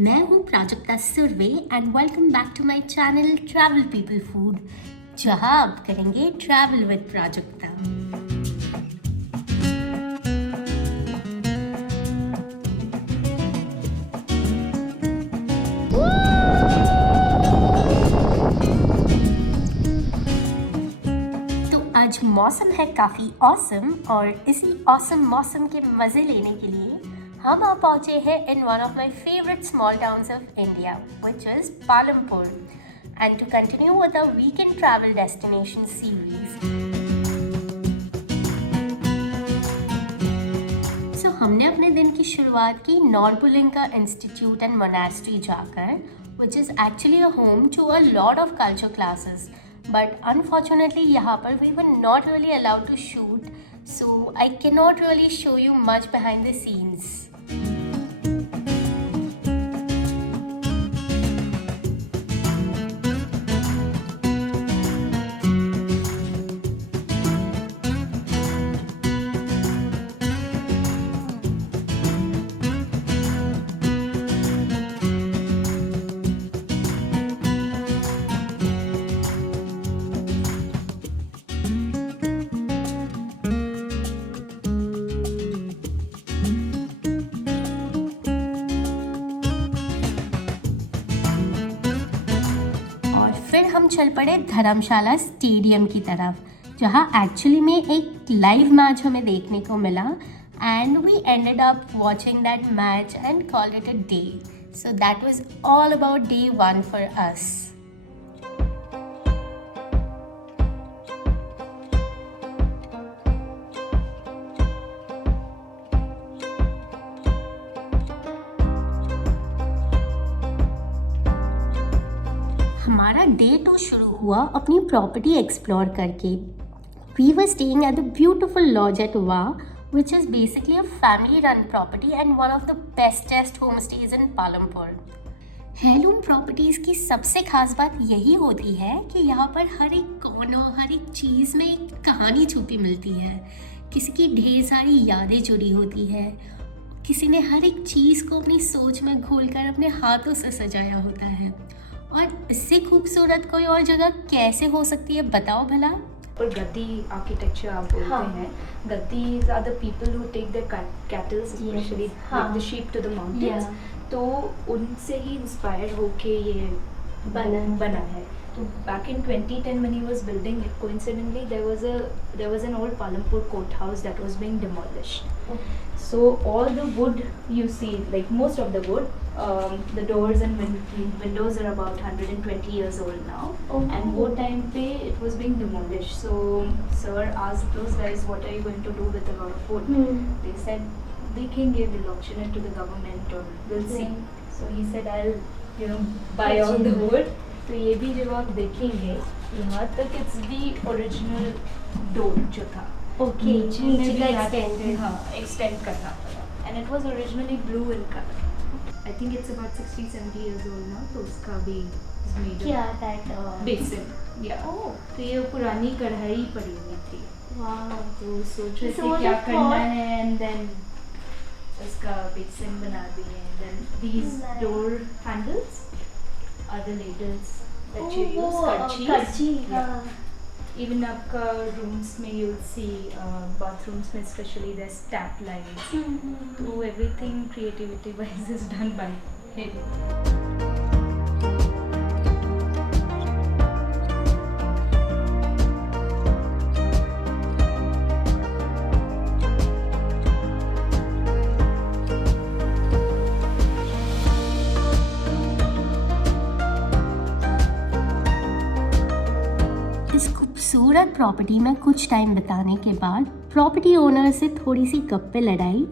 मैं हूं Prajakta Surve and welcome back to my channel travel people food, जहां आप करेंगे ट्रैवल विद प्राजक्ता। तो आज मौसम है काफ़ी ऑसम और इसी ऑसम मौसम के मज़े लेने के लिए हम आ पहुँचे हैं in one of my favourite small towns of India which is Palampur, and to continue with a weekend travel destination series. So हमने अपने दिन की शुरुआत की नॉर्बुलिंका इंस्टीट्यूट एंड मोनास्ट्री जाकर, which is actually a home to a lot of culture classes, but unfortunately यहाँ पर we were not really allowed to shoot, so I cannot really show you much behind the scenes. फिर हम चल पड़े धर्मशाला स्टेडियम की तरफ, जहां एक्चुअली में एक लाइव मैच हमें देखने को मिला and we ended up watching that match and called it a day. So that was all about day 1 for us. हमारा डे 2 शुरू हुआ अपनी प्रॉपर्टी एक्सप्लोर करके। We were staying at the beautiful lodge at वा, which is basically a family run property and one of the bestest home stays in Palampur. हेirloom properties की सबसे खास बात यही होती है कि यहाँ पर हर एक कोना, हर एक चीज़ में एक कहानी छुपी मिलती है, किसी की ढेर सारी यादें जुड़ी होती है, किसी ने हर एक चीज़ को अपनी सोच में घोलकर अपने हाथों से सजाया होता है, और इससे खूबसूरत कोई और जगह कैसे हो सकती है बताओ भला। और गद्दी आर्किटेक्चर आप बोलते हैं, Gaddis are the people who take the cattle specially like the sheep to the mountains, तो उनसे ही इंस्पायर होके ये बना है। तो back in 2010 when he was building it, coincidentally there was an old Palampur courthouse that was being demolished. So all the wood you see, like most of the wood, the doors and windows are about 120 years old now. And वो time पे it was being demolished. So sir asked those guys, what are you going to do with a lot of wood? They said देखेंगे, we'll auction it to the government or we'll see. So he said I'll buy all the wood. तो ये भी जब आप देखेंगे यहाँ तक it's the original door जो था, नीचे का extend करना पड़ा, and it was originally blue in color. I think it's about 60-70 years old now, तो उसका भी क्या that basin, तो ये पुरानी कढ़ाई पड़ी हुई थी। तो सोच रहे थे क्या करना है, and then उसका basin बना दिए, then these door handles are the ladles that you use, karchis. Even आपका rooms में you'll see bathrooms में especially there's tap lights. So everything creativity wise is done by him. इस खूबसूरत प्रॉपर्टी में कुछ टाइम बिताने के बाद प्रॉपर्टी ओनर से थोड़ी सी गप्पे लड़ाई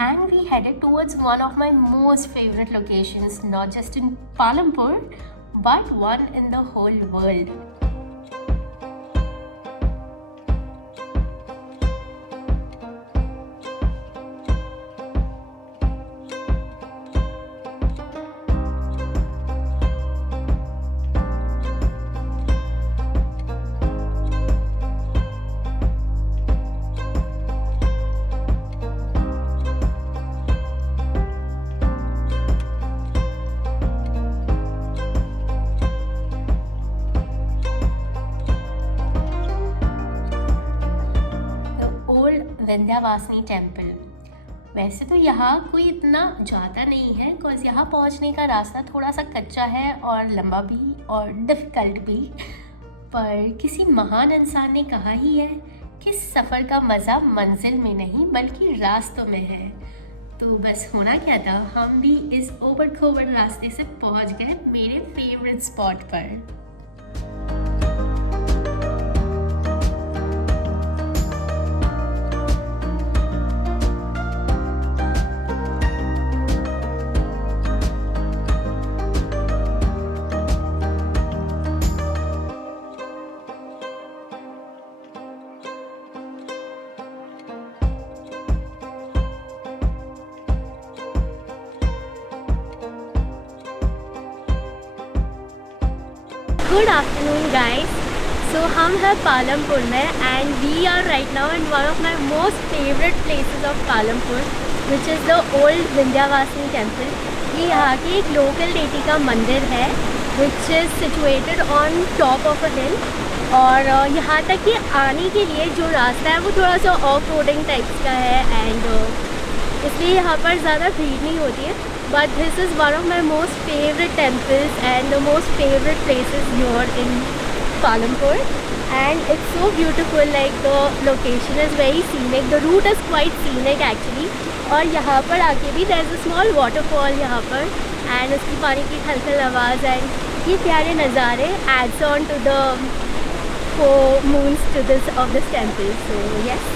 and we headed towards one of my most favourite locations, not just in Palampur but one in the whole world. Vindhyavasini temple. वैसे तो यहाँ कोई इतना ज़्यादा नहीं है, बिकॉज यहाँ पहुँचने का रास्ता थोड़ा सा कच्चा है और लंबा भी और डिफ़िकल्ट भी। पर किसी महान इंसान ने कहा ही है कि सफ़र का मज़ा मंजिल में नहीं बल्कि रास्तों में है। तो बस होना क्या था, हम भी इस ओबड़ खोबड़ रास्ते से पहुँच गए मेरे फेवरेट स्पॉट पर। Good afternoon guys. सो हम हैं पालमपुर में and we are right now in one of my most favourite places of Palampur which is the old Vindhyavasini temple. ये यहाँ की एक लोकल डेटी का मंदिर है which is situated on top of a hill. और यहाँ तक ये आने के लिए जो रास्ता है वो थोड़ा सा ऑफ रोडिंग टाइप्स का है एंड इसलिए यहाँ पर ज़्यादा भीड़ नहीं होती है। But this is one of my most favorite temples and the most favorite places here in Palampur, and it's so beautiful. Like the location is very scenic. The route is quite scenic actually. और यहाँ पर आके भी there is a small waterfall यहाँ पर and उसकी पानी की खलखल आवाज़ and ये प्यारे नज़ारे adds on to the 4 moons to this of this temple. So yes.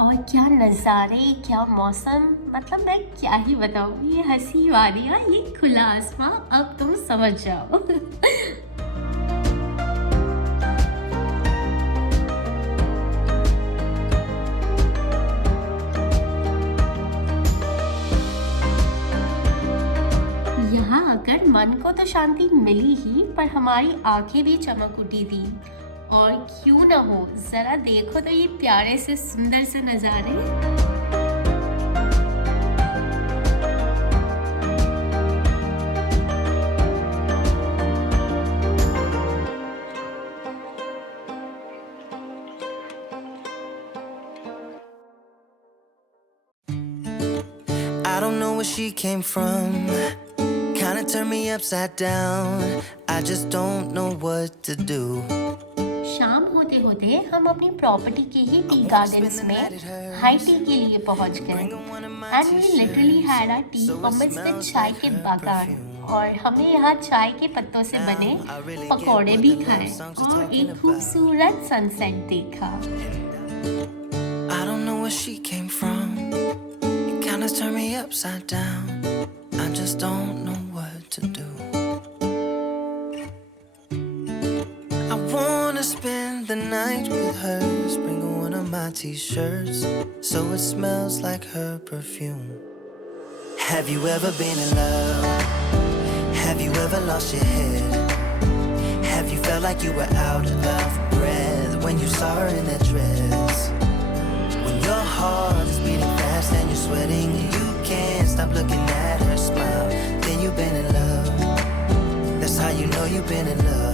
और क्या नज़ारे, क्या मौसम, मतलब मैं क्या ही बताऊँ। ये हंसी वादियाँ, ये खुला आसमां, अब तुम समझ जाओ। यहाँ आकर मन को तो शांति मिली ही, पर हमारी आंखें भी चमक उठी थी। और क्यों ना हो, ज़रा देखो तो ये प्यारे से सुंदर से नज़ारे। I don't know where she came from, kinda turned me upside down. I just don't know what to do. शाम होते होते हम अपनी प्रॉपर्टी के ही टी गार्डन्स में हाई टी के लिए पहुंच गए and we literally had a tea amidst the चाय के बागान। और हमने यहाँ चाय के पत्तों से बने पकौड़े भी खाए और एक खूबसूरत सनसेट देखा। I don't know where she came from, it kinda turned me upside down. I just don't know what to do. I wanna spend the night with her, sprinkle one of my t-shirts so it smells like her perfume. Have you ever been in love? Have you ever lost your head? Have you felt like you were out of breath when you saw her in that dress? When your heart is beating fast and you're sweating and you can't stop looking at her smile, then you've been in love. That's how you know you've been in love.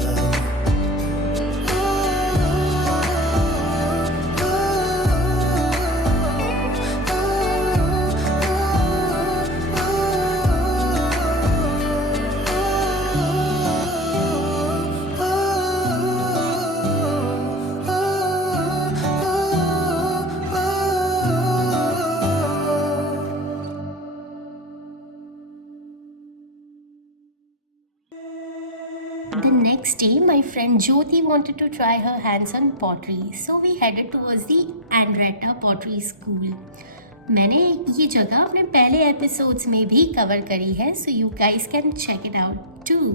The next day, my friend Jyoti wanted to try her hands on pottery, so we headed towards the Andretta Pottery School. मैंने ये जगह अपने पहले एपिसोड्स में भी कवर करी है, so you guys can check it out too.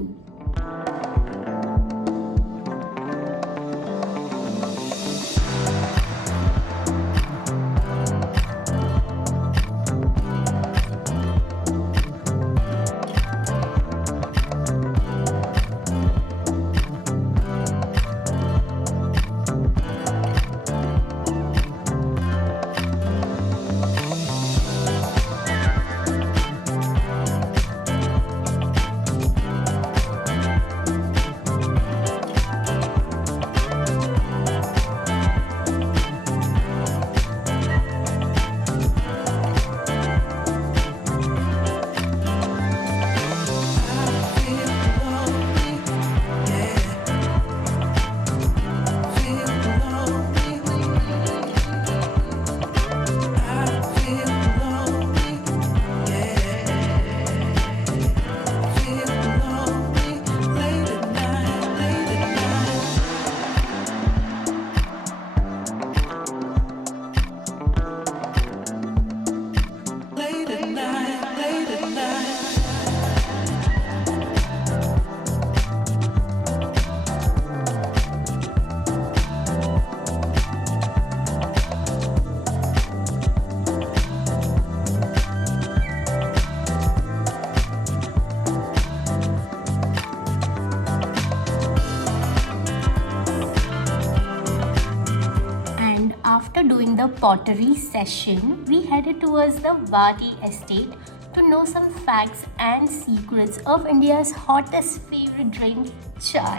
the pottery session, we headed towards the Wadi estate to know some facts and secrets of India's hottest favorite drink, chai.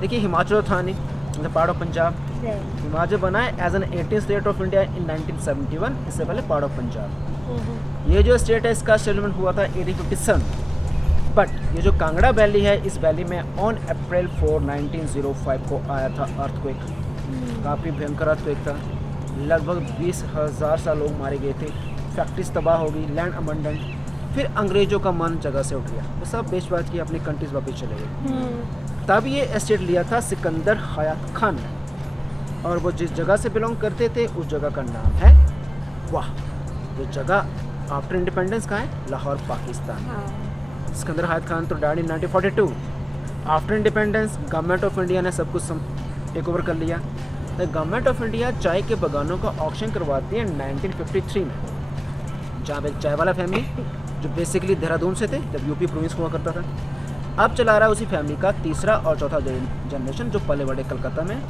देखिए हिमाचल था नहीं, the part of Punjab. Himachal बना है as an 18th state of India in 1971, इससे पहले part of Punjab. ये जो स्टेट है इसका सेटलमेंट हुआ था 1857, बट ये जो कांगड़ा वैली है इस वैली में ऑन अप्रैल 4, 1905 को आया था अर्थक्वेक। काफ़ी भयंकर अर्थक्वेक था, लगभग 20,000 सा लोग मारे गए थे, फैक्ट्रीज तबाह हो गई, लैंड अबंडेंट। फिर अंग्रेज़ों का मन जगह से उठ गया, वो सब बेच बाच के अपनी कंट्रीज वापस चले गए। तब ये एस्टेट लिया था सिकंदर हयात खान ने, और वो जिस जगह से बिलोंग करते थे उस जगह का नाम है वाह। जो जगह आफ्टर इंडिपेंडेंस का है लाहौर, पाकिस्तान। सिकंदर हयात खान तो died in 1942। After independence government of India ने सब कुछ टेक ओवर कर लिया। तो गवर्नमेंट ऑफ इंडिया चाय के बागानों का ऑक्शन करवाती है 1953 में, जहाँ पे एक चाय वाला फैमिली जो बेसिकली देहरादून से थे जब यूपी प्रोविंस हुआ करता था, अब चला रहा है उसी फैमिली का तीसरा और चौथा जनरेशन, जो पले बड़े कलकत्ता में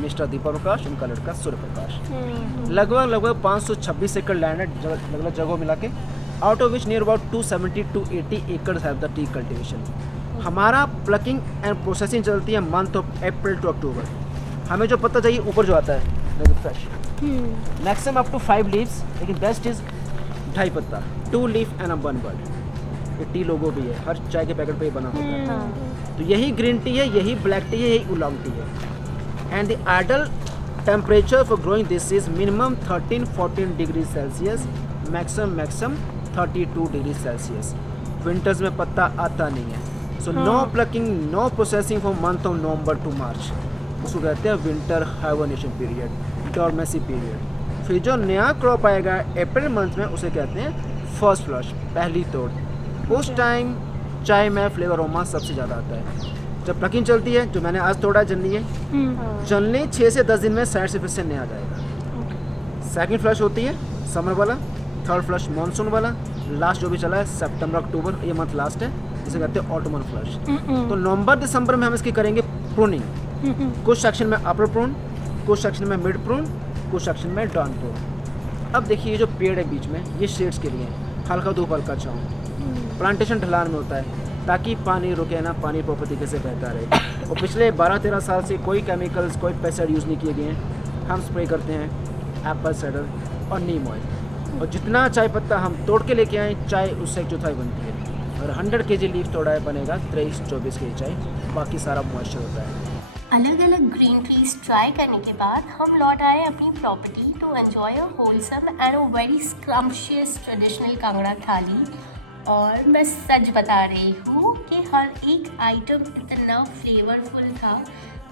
मिस्टर दीपक प्रकाश, उनका लड़का सूर्य प्रकाश। लगभग 526 एकड़ लैंड है अलग अलग जगहों मिला के, out of which near about 270 to 80 एकड़ हैव द टी कल्टिवेशन। हमारा प्लकिंग एंड प्रोसेसिंग चलती है month of April to October. हमें जो पत्ता चाहिए ऊपर जो आता है fresh, maximum up to 5 leaves, लेकिन बेस्ट इज 2.5 पत्ता, 2 लीफ एंड 1 बड। ये टी लोगो भी है, हर चाय के पैकेट पे ही बना होता है। तो यही ग्रीन टी है, यही ब्लैक टी है, यही उलॉन्ग टी है। And the ideal temperature for growing this is minimum 13-14 degree Celsius, maximum 32 degree Celsius. Winters में पत्ता आता नहीं है, so no plucking, no processing for month of November to March. उसको कहते हैं winter hibernation period, dormancy period. फिर जो नया क्रॉप आएगा अप्रैल मंथ में, उसे कहते हैं फर्स्ट फ्लश, पहली तोड़। उस टाइम चाय में फ्लेवर अरोमा सबसे ज़्यादा आता है। जब प्लकिंग चलती है, जो मैंने आज तोड़ा जनली है, जनली 6 से 10 दिन में साइड से फिर से नया आ जाएगा। सेकंड फ्लश होती है समर वाला, थर्ड फ्लश मानसून वाला, लास्ट जो भी चला है सितंबर अक्टूबर, ये मंथ लास्ट है, जिसे कहते हैं ऑटोमन फ्लश। तो नवंबर दिसंबर में हम इसकी करेंगे प्रूनिंग, कुछ सेक्शन में अपर प्रून, कुछ सेक्शन में मिड प्रून, कुछ सेक्शन में डाउन प्रून। अब देखिए ये जो पेड़ है बीच में, ये शेड्स के लिए है, हल्का धूप हल्का छाँव। प्लांटेशन ढलान में होता है ताकि पानी रुके ना, पानी प्रॉपर तरीके से बहता रहे। और पिछले 12-13 साल से कोई केमिकल्स, कोई पेस्टिसाइड यूज़ नहीं किए गए हैं। हम स्प्रे करते हैं एप्पल साइडर और नीम ऑयल, और जितना चाय पत्ता हम तोड़ के लेके आए, चाय उससे 1/4 बनती है। और 100 kg लीफ तोड़ा है, बनेगा 23-24 kg चाय, बाकी सारा मॉइस्चर होता है। अलग अलग ग्रीन ट्रीज ट्राई करने के बाद हम लौट आए अपनी property to enjoy a wholesome and a very scrumptious traditional Kangra thali. और मैं सच बता रही हूँ कि हर एक आइटम इतना फ्लेवरफुल था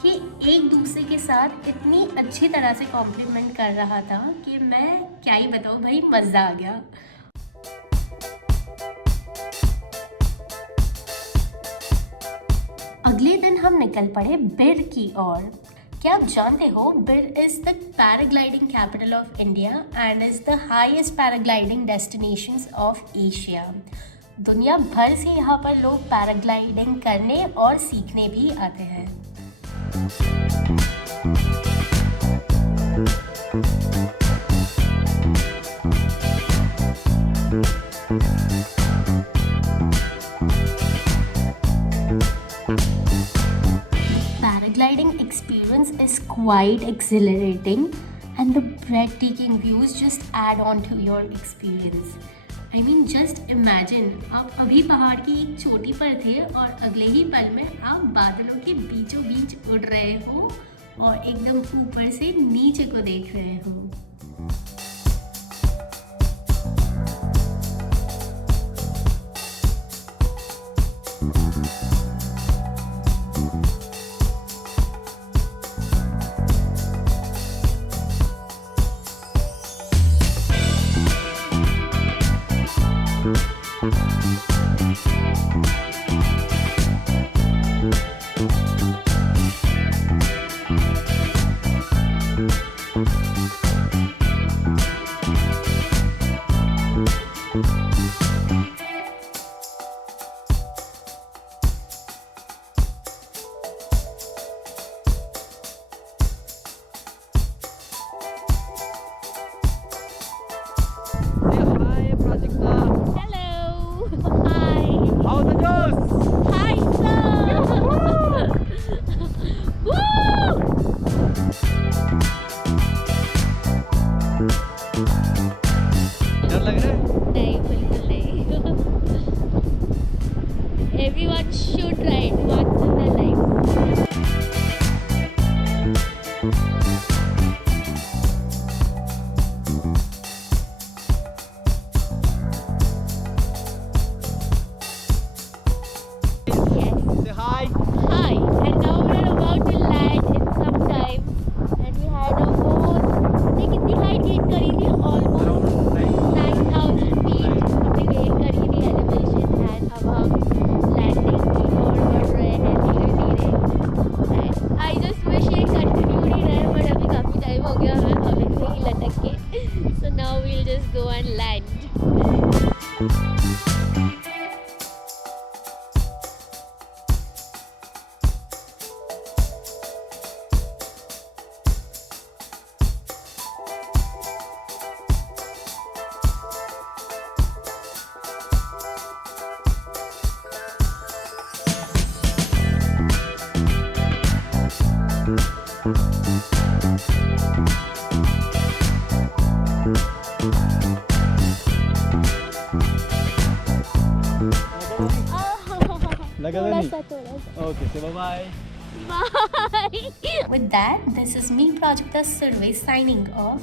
कि एक दूसरे के साथ इतनी अच्छी तरह से कॉम्प्लीमेंट कर रहा था कि मैं क्या ही बताऊँ भाई, मज़ा आ गया। अगले दिन हम निकल पड़े बिर की ओर। क्या आप जानते हो, बिर is the paragliding capital of India and is the highest paragliding destinations of Asia. दुनिया भर से यहाँ पर लोग पैराग्लाइडिंग करने और सीखने भी आते हैं। Paragliding experience is quite exhilarating and the breathtaking views just add on to your experience. I mean, just imagine, आप अभी पहाड़ की एक चोटी पर थे और अगले ही पल में आप बादलों के बीचों बीच उड़ रहे हो और एकदम ऊपर से नीचे को देख रहे हो। everyone should ride once in their life. Yes. Say hi. Hi, and now we're about to land in some time, and we had a बहुत ये कितनी height gain करी थी, almost Around 9,000 feet हमने gain करी थी elevation, and अब हम landing की ओर बढ़ रहे हैं धीरे-धीरे, and I just wish ये continue ही रहे, but अभी काफ़ी time हो गया है हमें कहीं लटक के, so now we'll just go and land. लगा थोड़ा नहीं? सा थोड़ा सा Okay, say bye-bye. Bye. With that, this is me, Prajakta Survey, signing off,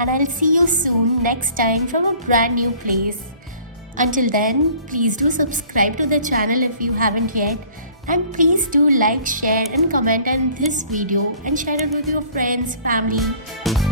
and I'll see you soon next time from a brand new place. Until then, please do subscribe to the channel if you haven't yet, and please do like, share, and comment on this video and share it with your friends, family.